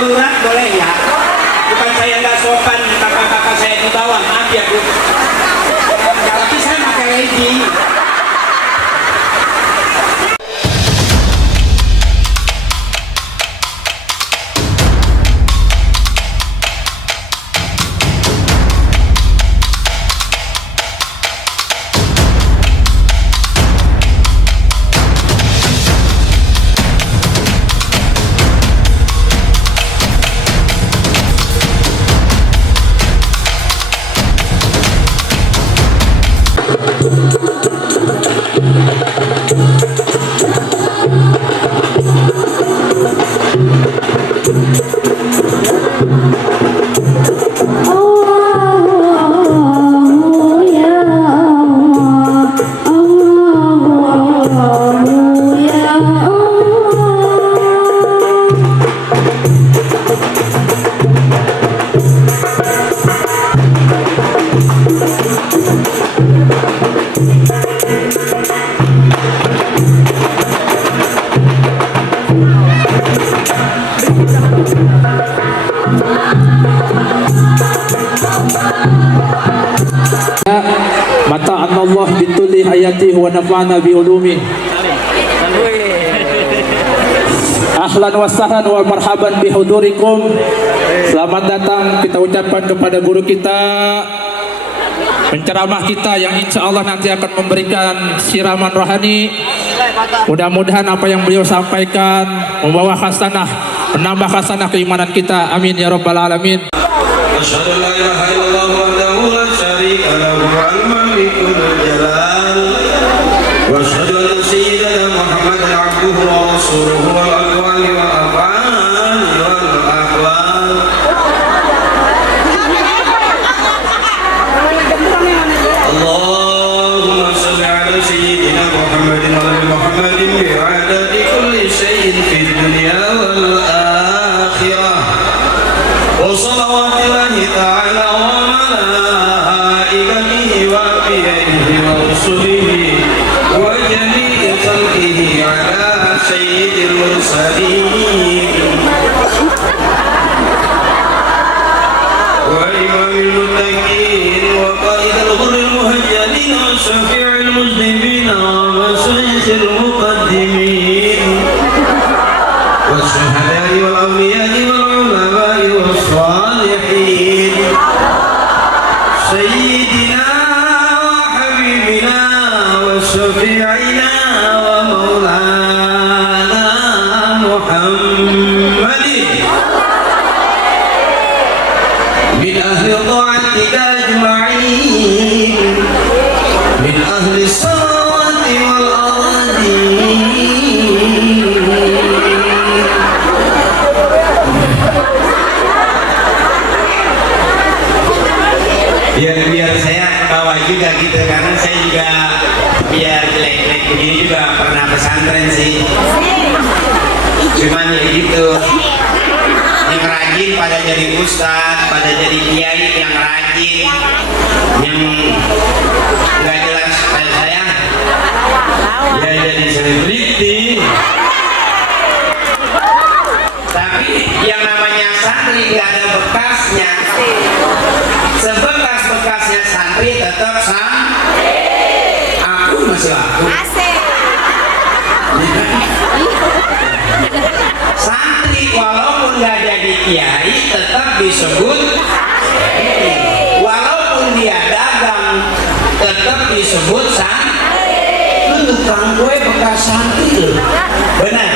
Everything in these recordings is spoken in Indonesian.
darurat boleh ya? Bukan saya nggak sopan, kakak-kakak saya di bawah, maaf ya Bu. Tapi saya pakai legging. Mata Allah bitulli hayati wa nafa'ana bi ulumi. Ahlan wa sahlan wa marhaban bi hudurikum. Selamat datang kita ucapkan kepada guru kita, penceramah kita yang insya Allah nanti akan memberikan siraman rohani. Mudah-mudahan apa yang beliau sampaikan membawa hasanah, menambah hasanah keimanan kita. Amin ya rabbal alamin. Asyhadu an la ilaha illallah wahdahu la syarika lahu al-malikul jalal wa asyhadu anna sayyidana Muhammadan abduhu wa rasuluhu wal aqwali wal af'ali wal ahwal. Allahumma shalli ala sayyidina Muhammadin wa ali Muhammadin bi'adadi kulli shay'in fid dunya wal akhirah. Wa salawatullahi ta'ala wa malaikatihi wa anbiya'ihi wa rusulihi wa jami'i khalqihi ala sayyidil mursalin wa imamil muttaqin wa qaidil ghurril muhajjalin wa syafi'il muslimin wa masyikhil muqaddimin wa syuhada'i wal awliya'i wal ulama'i was salihin sayyidina wa habibina wa syafi'ina wa maulana Muhammadin min ahli ta'atika ajma'in min ahli samawati wal ardi. Biar saya bawa juga gitu, karena saya juga biar jelek-jelek begini juga pernah pesantren sih, cuman ya gitu, yang rajin pada jadi ustadz, pada jadi kiai, yang rajin, yang nggak jelas kayak saya ya jadi selebriti. Tapi yang namanya santri nggak ada bekasnya, sebekas-bekasnya santri tetap santri. Aku masih aku. Santri walaupun nggak jadi kiai tetap disebut santri. Walaupun dia dagang tetap disebut santri. Lu tukang kue bekas santri, benar?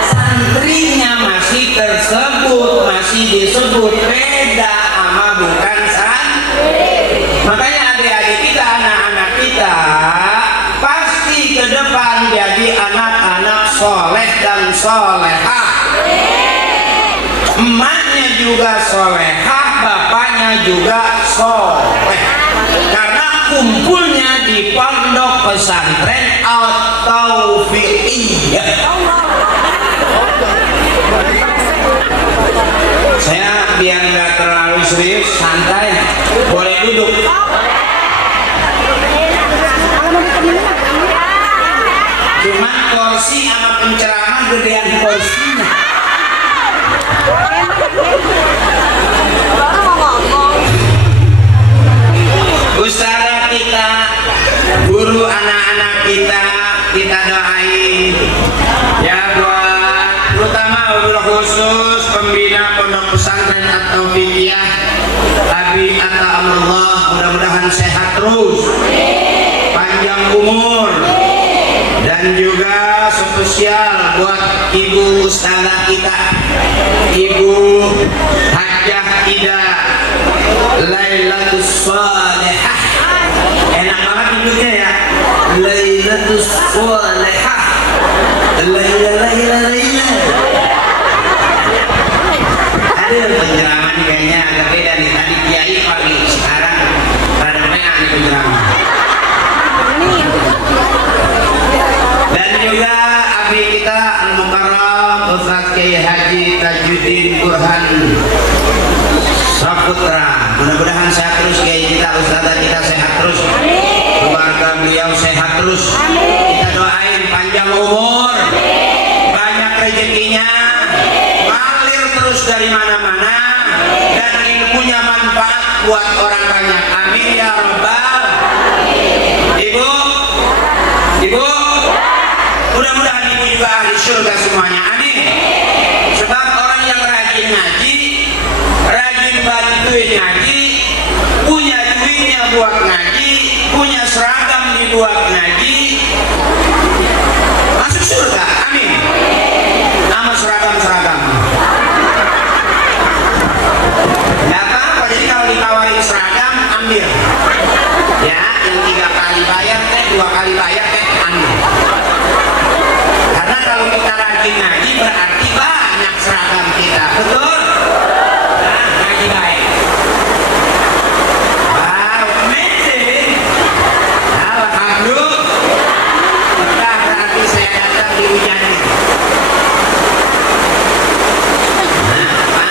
Santrinya masih tersebut, masih disebut, beda sama bukan santri. Makanya adik-adik kita, anak-anak kita pasti ke depan jadi anak-anak soleh dan solehah. Emaknya juga solehah, bapaknya juga soleh, karena kumpulnya di pondok pesantren At-Taufiqiyah. Saya biar nggak terlalu serius, santai, boleh duduk. Cuma kursi sama penceramah gedean kursinya. Ustadz kita, guru anak-anak kita doain ya, buat terutama wabil khusus pembina pondok pesantren atau fikih Abi Atta Allah, mudah-mudahan sehat terus, panjang umur, dan juga spesial buat ibu ustazah kita, ibu Hajjah Ida Lailatus Salihah. Enak banget hidupnya ya, Lailatus Salihah, Laila. Ada penjelaman nih kayaknya agak beda nih, tadi kiai pagi, sekarang rada meang nih penjelaman. Dan juga abdi kita Al-Mukarram Ustaz Kiai Haji Tajuddin Burhan Saputra, mudah-mudahan sehat terus kiai kita, ustazah kita sehat terus, keluarga beliau sehat terus. Kita doain panjang umur, banyak rezekinya, ngalir terus dari mana-mana, dan ilmunya manfaat buat orang banyak. Amin ya rabbal. Ibu, mudah-mudahan ibu juga ahli surga semuanya. Amin. Sebab orang yang rajin ngaji, rajin bantuin ngaji, punya duitnya buat ngaji, punya seragam dibuat ngaji, masuk surga. Amin. Nama seragam. Gak apa-apa, jadi kalau ditawarin seragam, ambil. Ya, yang 3 kali bayar teh, 2 kali bayar teh, ambil. Karena kalau kita rajin ngaji berarti banyak seragam kita, betul? Nah, ngaji baik. Wow, amazing. Alhamdulillah. Betah berarti saya datang di hujan ini. Nah, apa?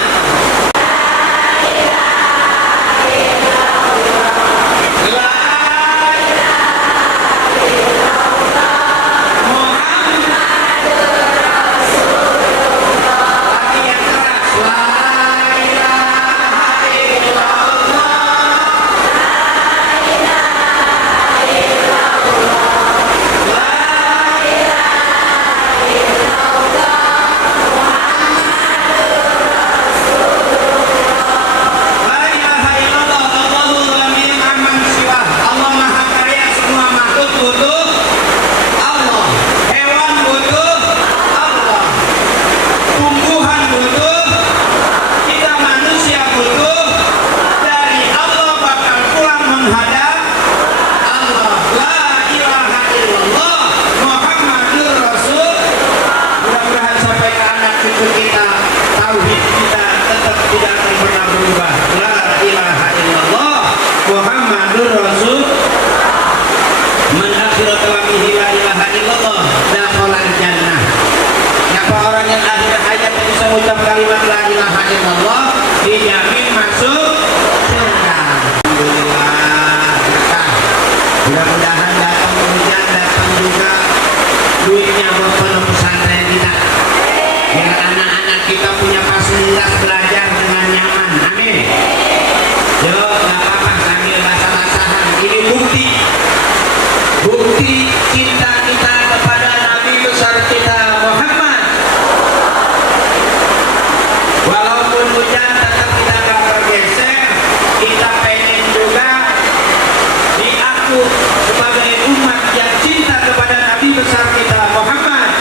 Ucap kalimat la ilaha illallah dijamin masuk surga. Alhamdulillah. Mudah-mudahan datang hujan, datang juga duitnya buat pondok pesantren kita, biar anak-anak kita punya fasilitas belajar dengan nyaman. Amin. Yuk, nggak apa-apa sambil basah-basahan. Ini bukti cinta kita kepada Nabi besar kita Muhammad. Walaupun hujan tetap kita gak bergeser, kita pengen juga diaku sebagai umat yang cinta kepada Nabi besar kita Muhammad.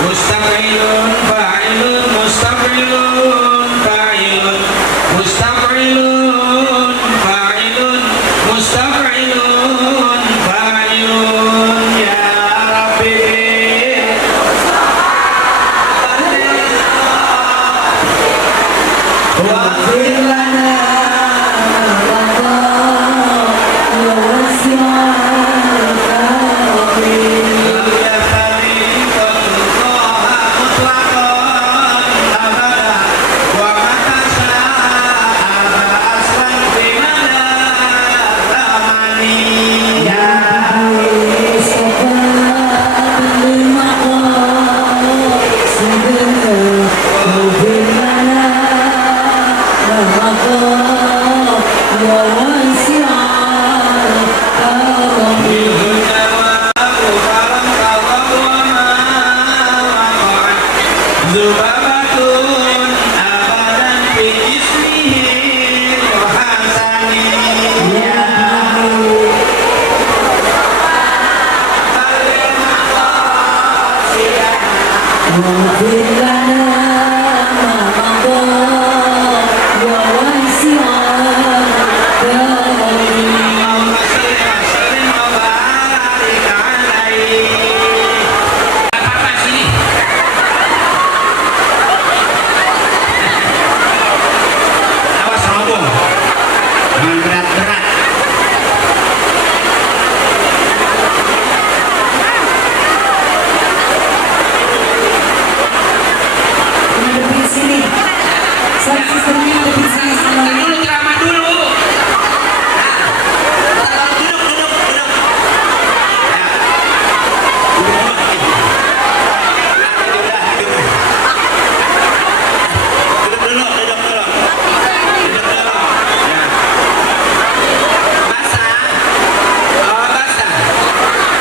Mustaqilun fa'ilun, mustaqilun fa'ilun, mustaqilun fa'ilun, mustaqilun fa'ilun ya Rabbi. Allahumma sholli wa sallim wa barik alaihi. Apa sini? Awas sama bom. Jangan berat-berat. Ngadepin sini. Sound systemnya ngadepin sini semuanya. Dulu ceramah dulu. Duduk, duduk, duduk. Duduk dulu, duduk dulu. Duduk dulu. Ya. Basah. Oh, basah.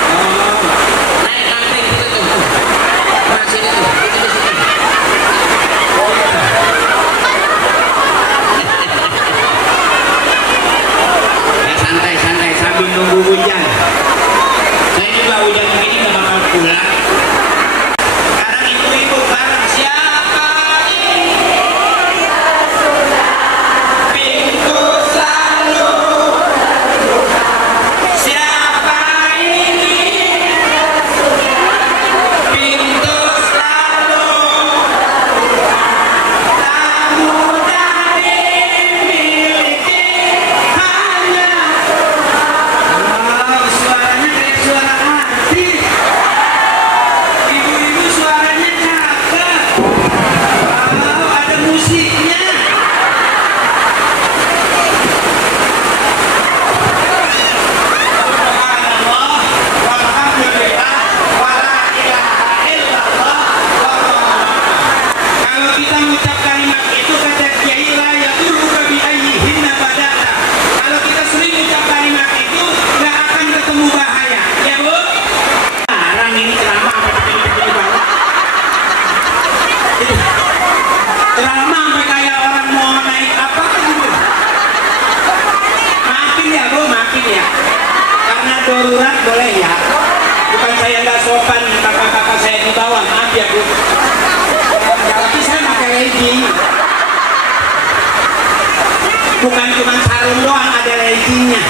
Oh. Naik kamping itu tuh. Nah, sini tuh. Itu di situ. Ya, santai, santai sambil nunggu hujan. Saya juga hujan begini nggak bakal pulang. Sekarang ibu-ibu bareng siapa ini? Pintu selalu. Siapa ini? Pintu selalu. Tak mudah dimiliki hanya. Wow, suaranya kayak suara artis. Ibu-ibu suaranya cakep. Wow, ada musiknya. Subhanallah, walhamdulillah, wala ilaha illallah, wallahu akbar. Kalau kita mengucap kalimat itu kata Kiai la yaduruka bi ayyihinna badata. Kalau kita sering mengucap kalimat itu nggak akan ketemu bahaya. Ya Bu? Sekarang ini ceramah apa begini banget. Ceramah sampai kayak orang mau naik apa gitu. Maafin ya Bu, maafin ya. Karena darurat boleh ya. Bukan saya nggak sopan kakak-kakak saya di bawah, maaf ya Bu. Tapi saya pakai legging. Bukan cuma sarung doang, ada leggingnya.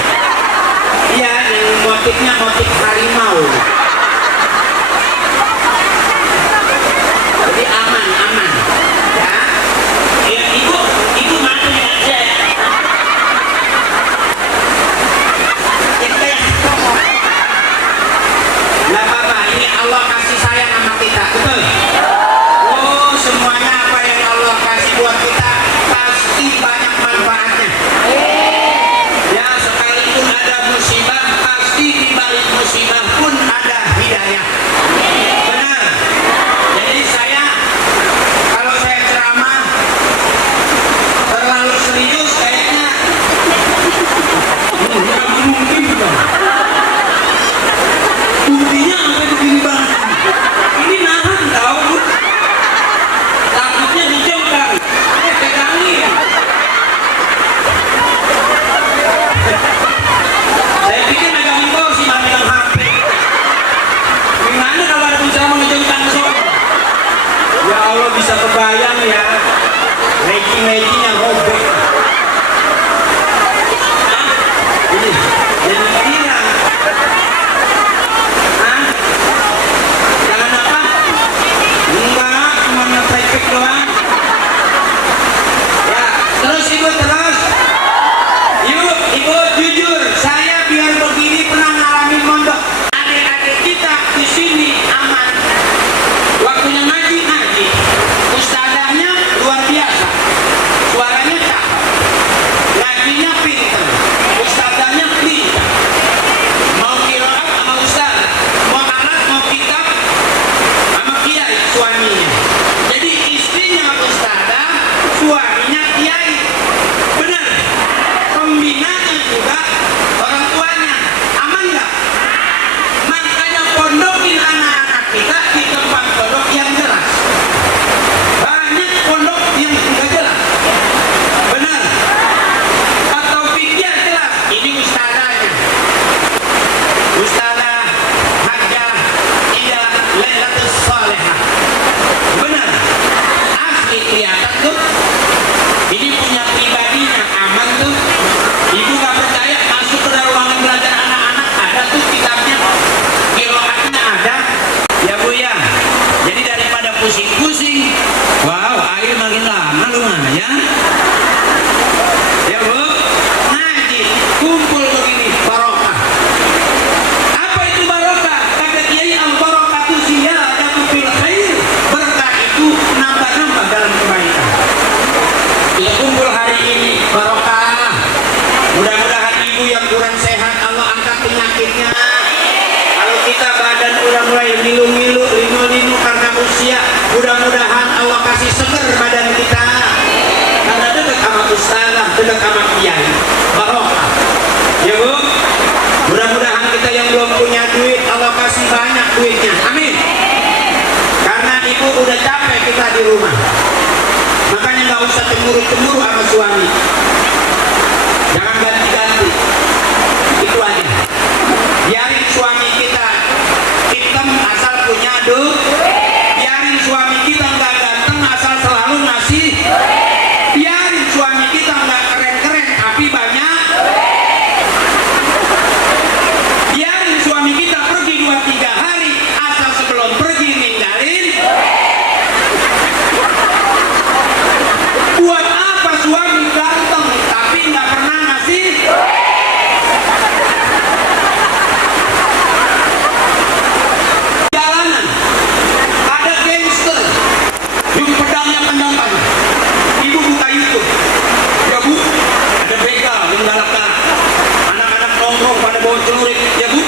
Iya, yang motifnya motif harimau. Jadi aman, aman. Ya, ya ibu maafin aja. Nggak apa-apa, ini Allah kasih sayang sama kita, betul? Oh, semuanya apa yang Allah kasih buat kita pasti banyak manfaatnya. Ya, sekalipun ada musibah, pasti di balik musibah pun ada pusing-pusing. Wow, air makin lama lumayan. Ya Bu, ngaji, kumpul begini, barokah. Apa itu barokah? Kata Kiai al-barakatu ziyadatu fil khair. Berkah itu nambah-nambah dalam kebaikan. Kita kumpul hari ini, barokah. Mudah-mudahan ibu yang kurang sehat Allah angkat penyakitnya. Kalau kita badan udah mulai ngilu-ngilu, linu-linu karena usia, mudah-mudahan Allah kasih seger badan kita. Karena dekat sama ustazah, dekat sama kiai, barokah. Ya Bu, mudah-mudahan kita yang belum punya duit Allah kasih banyak duitnya. Amin. Karena ibu udah capek kita di rumah. Makanya nggak usah cemburu-cemburu sama suami. Jangan ganti-ganti. Itu aja. Biarin suami kita hitam asal punya duit. Biarin suami kita nggak ganteng asal selalu ngasih. Biarin suami kita nggak keren-keren tapi banyak. Biarin suami kita pergi 2-3 hari asal sebelum pergi ninggalin. Buat apa suami ganteng tapi nggak pernah ngasih? Jalanan ada gangster, yung pedangnya panjang banget. Ibu buka YouTube, ya Bu, ada begal yang galak-galak. Anak-anak nongkrong pada bawa celurit, ya Bu.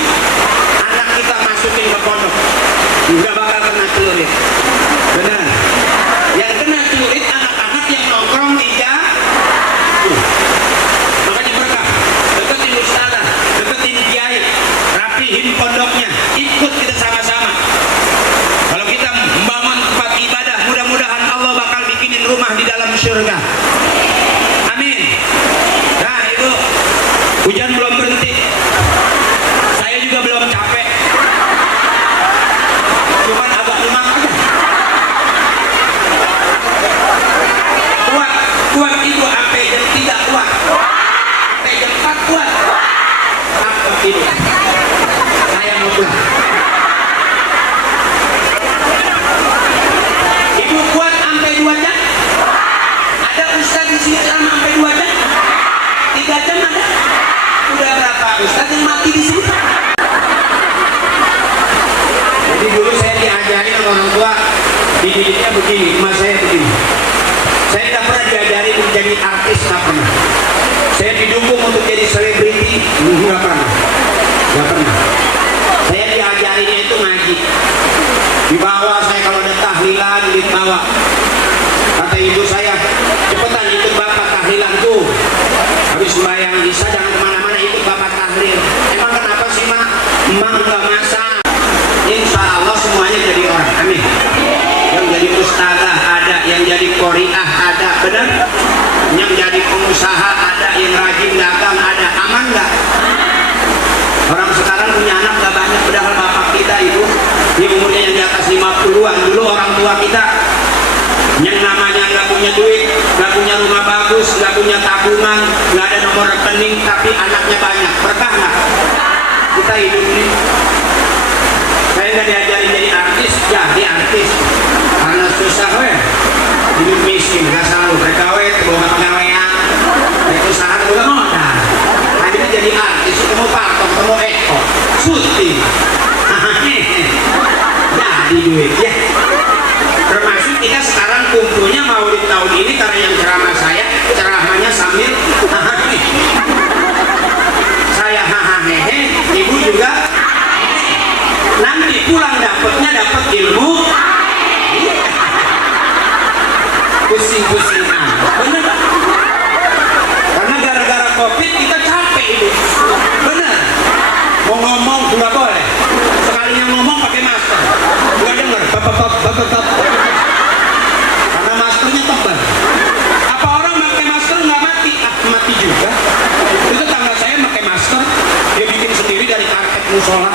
Anak kita masukin ke pondok, nggak bakal kena celurit. Benar. Yang kena celurit anak-anak yang nongkrong di jauh. Makanya berkah, deketin ustazah, deketin kiai, rapihin pondoknya, ikut kita sama-sama. Kalau kita membangun tempat ibadah, mudah-mudahan Allah bakal bikinin rumah di dalam surga. Amin. Nah Ibu, hujan belum berhenti, saya juga belum capek, cuman agak lemah aja. Kuat Ibu sampai jam 3 kuat, sampai jam 4 kuat. Takut Ibu, saya mau pulang. Ibu kuat sampai 2 jam? Ada ustaz di sini selama sampai 2 jam? 3 jam ada? Udah berapa ustaz yang mati di sini? Jadi dulu saya diajarin sama orang tua, dididiknya begini, emas saya begini. Saya tidak pernah diajari untuk jadi artis, tidak pernah. Saya didukung untuk jadi selebriti, tidak pernah. Tidak pernah. Saya diajarinya itu ngaji. Di bawah saya kalau ada tahlilan, dibawa. Kata ibu saya, cepetan ikut bapak tahlilan tuh. Habis sembahyang bisa jangan kemana-mana, ikut bapak tahlil. Emang kenapa sih mak? Emak enggak masak. Insya Allah semuanya jadi orang. Amin. Yang jadi ustazah ada, yang jadi qoriah ada, benar? Yang jadi pengusaha ada, yang rajin dagang ada. Aman nggak? Orang sekarang punya anak nggak banyak, padahal bapak kita ibu ini umurnya yang di atas 50-an. Dulu orang tua kita yang namanya nggak punya duit, nggak punya rumah bagus, nggak punya tabungan, nggak ada nomor rekening, tapi anaknya banyak. Berkah nggak? Kita hidup ini. Saya nggak diajarin jadi artis, jadi artis. Karena susah weh, hidup miskin, nggak selalu bergawe, bawa pegawaian, usaha juga modal. Akhirnya jadi artis, ketemu patok, ketemu Eko, syuting, jadi duit ya. Termasuk kita sekarang kumpulnya Maulid tahun ini karena yang ceramah saya, ceramahnya sambil saya hahaha, ibu juga. Nanti pulang dapatnya dapat ilmu. Pusing-pusing, bener. Karena gara-gara COVID kita capek itu, bener. Mau ngomong nggak boleh, sekalinya ngomong pakai masker, nggak denger, bap. Karena maskernya tebal. Apa orang pakai masker nggak mati? Mati juga. Itu tetangga saya pakai masker, dia bikin sendiri dari karpet musola.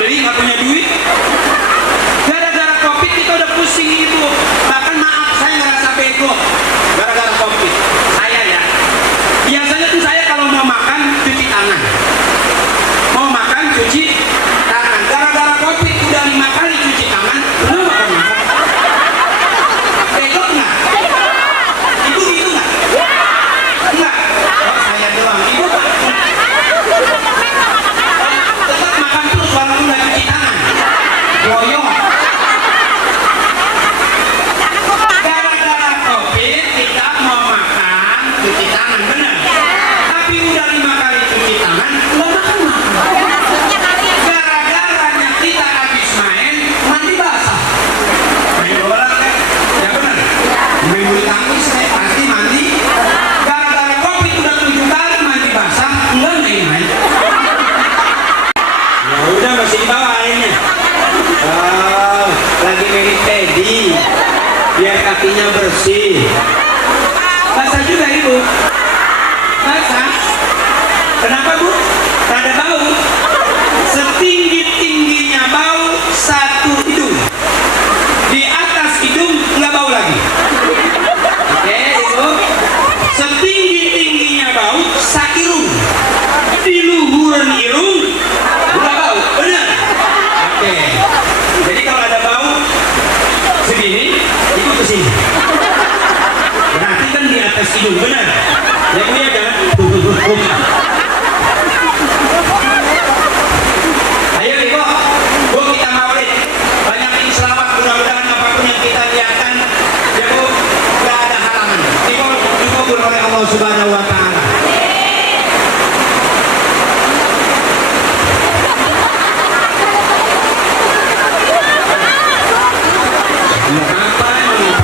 Jadi nggak punya duit. Gara-gara COVID kita udah pusing ibu. Bahkan maaf saya ngerasa bego. Gara-gara COVID. Saya ya. Biasanya tuh saya kalau mau makan cuci tangan. cuci tangan. Gara-gara COVID udah 5 kali cuci tangan, belum makan makan. Bego nggak? Ibu gitu nggak? Enggak. Oh, saya doang. Ibu tetap makan terus walaupun udah cuci tangan. Boyong. Gara-gara COVID kita mau makan cuci tangan, benar? Tapi udah 5 kali cuci tangan, belum makan makan. Gara-garanya kita habis main mandi basah. Main bola kan? Ya benar. Main bulu tangkis pasti mandi. Gara-gara COVID udah 7 kali mandi basah, enggak main-main. Ya udah masih di bawah airnya. Oh, lagi main pedi biar kakinya bersih. Basah juga ibu. Basah. Kenapa bu? Rada bau. Setinggi-tingginya bau satu hidung. Di atas hidung nggak bau lagi. Oke ibu. Setinggi-tingginya bau sairung. Di luhuran irung nggak bau. Benar? Oke. Jadi kalau ada bau segini, ibu kesini. Berarti kan di atas hidung, benar? Ya bu ya jangan. Ayo ibu, bu kita maulid. Banyakin selawat, mudah-mudahan apapun yang kita lihatkan, ya bu, nggak ada halangan. Ibu dikabul oleh Allah Subhanahu Wa Taala. Apa emang?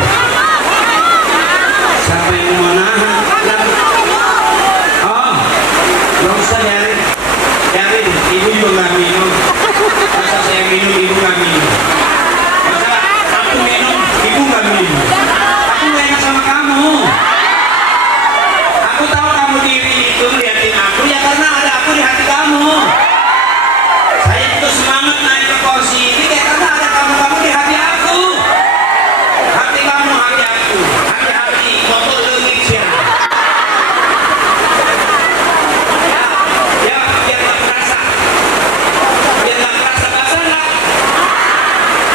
Siapa yang mau nahan? Oh, nggak usah biarin. Biarin, ibu juga nggak minum. Masa saya minum, ibu nggak minum. Masa aku minum, ibu nggak minum. Aku nggak enak sama kamu. Aku tahu kamu diri itu liatin aku ya karena ada aku di hati kamu. Saya itu semangat naik ke kursi ini kayak karena ada kamu di hati aku. Hati kamu, hati aku. Hati-hati, motor lengit sih. Ya, biar nggak kerasa. Biar nggak kerasa basah nggak?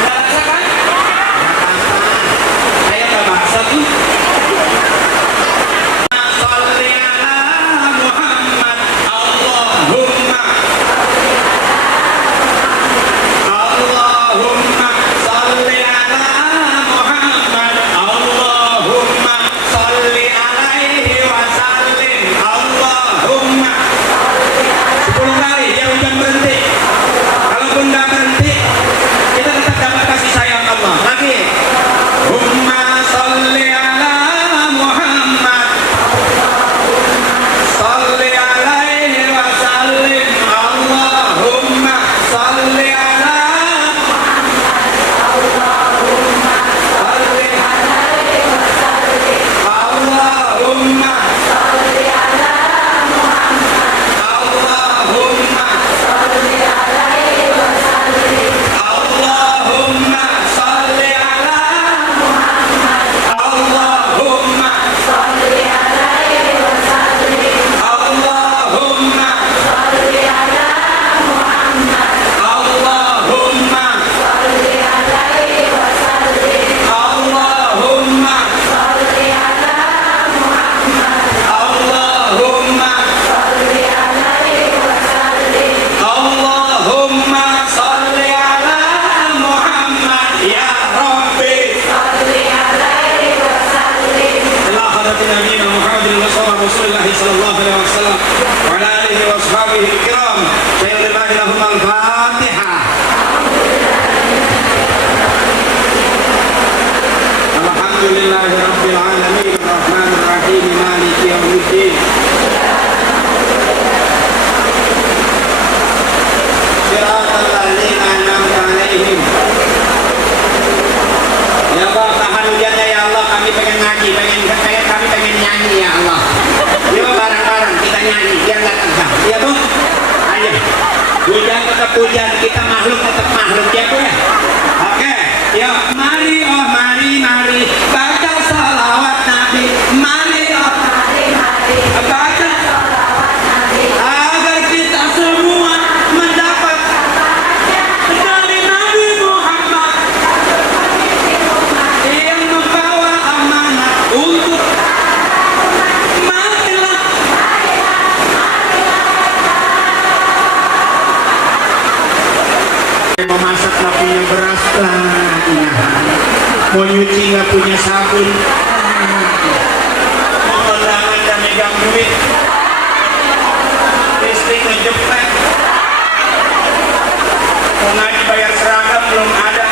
Nggak basah kan? Saya nggak basah tuh. Sholli ala Muhammad, Allahumma. Allahumma sholli ala Muhammad, Allahumma sholli alaihi wa sallim, Allahumma. 10 kali dia udah berhenti. Kalaupun nggak berhenti, kita tetap dapat kasih sayang Allah. Lagi. Allahumma sholli ala Muhammad, sholli alaihi wa sallim, Allahumma sholli ala Allahumma Allahumma Allahumma sholli ala Allahumma Allahumma Allahumma Allahumma Allahumma Allahumma sholli ala Muhammad ya Rabbi. Ila hadatin Nabi Muhammad Rasulullah sallallahu alaihi wasallam wa ala alihi wa ashabihi al-kiram. Sayyidina lahum al-Fatihah. Alhamdulillahi rabbil alamin arrahmanir rahim maliki yaumiddin. Siratal ladzina an'amta alaihim. Ya Allah, tahan hujannya ya Allah, kami pengen ngaji, kami pengen nyanyi ya Allah. Yuk bareng-bareng kita nyanyi biar nggak tegang. Iya bu? Ayo. Hujan tetap hujan, kita makhluk tetap makhluk ya bu ya. Oke, yuk mari oh mari baca salawat Nabi. Mari oh baca salawat Nabi agar kita semua mendapat mau masak nggak punya beras lah, iya. Mau nyuci nggak punya sabun, mau kondangan dan megang duit, istri ngejepret, mau ngaji bayar seragam belum ada,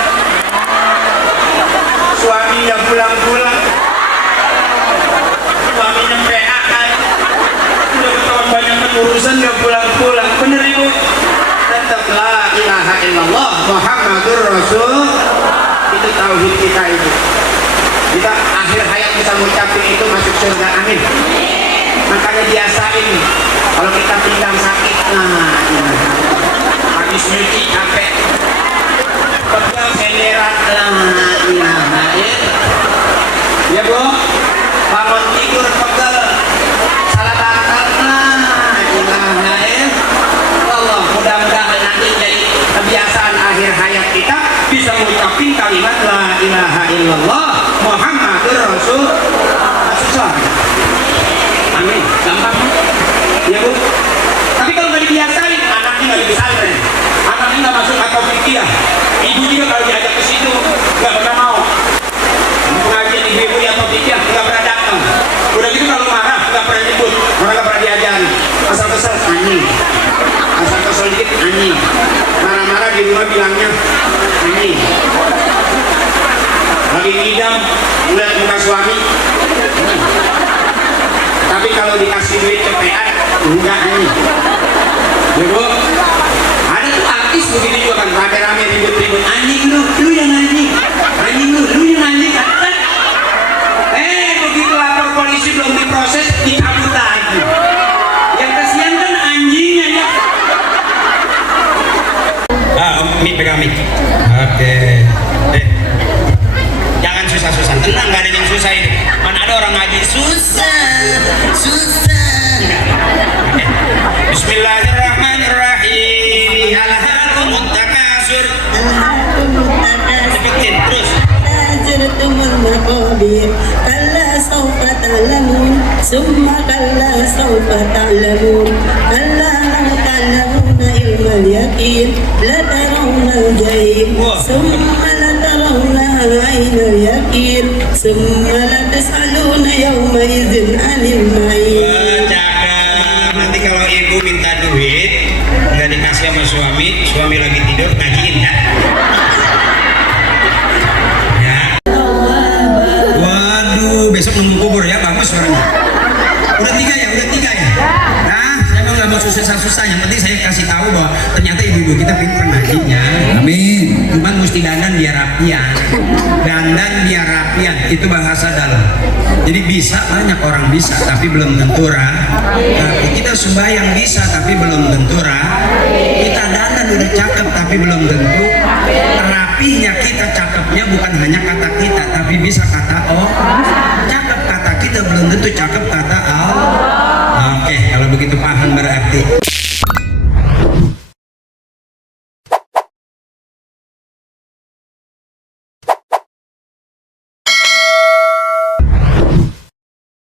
suaminya pulang-pulang, suaminya PA kan, udah ketahuan banyak urusan nggak pulang-pulang, bener ibu? Tetap la ilaha illallah Muhammadur Rasul, itu tauhid kita itu. Kita akhir hayat bisa mengucapkan itu masuk surga, amin. Makanya biasain kalau kita pinggang sakit, nah habis nyuci capek, pegel senderan, la ilaha illallah. Ya bu, bangun tidur pegel, salah bantal, la ilaha illallah. Mudah-mudahan nanti jadi kebiasaan akhir hayat kita bisa mengucapkan kalimat la ilaha illallah Muhammadur Rasulullah. Amin. Gampang. Ya bu. Tapi kalau nggak dibiasain, anaknya nggak dibesarkan, anaknya nggak masuk atau fikih. Ibu juga kalau diajak ke situ nggak pernah mau. Pengajian ibu-ibu di atau fikih nggak pernah datang. Udah gitu kalau marah nggak pernah nyebut, orang nggak pernah diajari. Asal kesel anjing, asal kesel dikit anjing. Marah-marah di rumah bilangnya anjing. Lagi ngidam melihat muka suami. Tapi kalau dikasih duit cepetan enggak nih. Ya bu, ada tuh artis begini juga kan, rame-rame ribut-ribut, anjing lu yang anjing, anjing lu yang anjing kan. Begitu lapor polisi belum diproses dicabut lagi. Yang kasihan kan anjingnya ya. Mik pegang mik. Oke. Jangan susah-susah, tenang, nggak ada yang susah ini. Mana ada orang ngaji susah. Bismillahirrahmanirrahim. Alhaakumut takasur. Sebutin terus. Ajratumul maqabir. Kalla sawfa ta'lamun. Summa kalla sawfa ta'lamun. Kalla law ta'lamuna ilmal yaqin. La tarawna al-jahim. Summa la tarawna aynal yaqin. Summa la tas'aluna yawma idzin 'anil ma'in. Cakep. Nanti kalau ibu minta duit nggak dikasih sama suami lagi tidur, ngajiin ya. Waduh, besok nunggu kubur ya, bagus suaranya. Udah tiga ya. Nah, saya mau nggak mau susah-susah. Yang penting saya kasih tahu bahwa ternyata ibu-ibu kita pintar ngajinya. Amin. Cuman mesti dandan biar rapian. Itu bahasa dalam. Jadi bisa, banyak orang bisa, tapi belum tentu kita sembahyang bisa, tapi belum tentu kita dandan udah cakep, tapi belum tentu rapihnya kita. Cakepnya bukan hanya kata kita, tapi bisa kata cakep kata kita belum tentu cakep kata Allah. Oke, kalau begitu paham berarti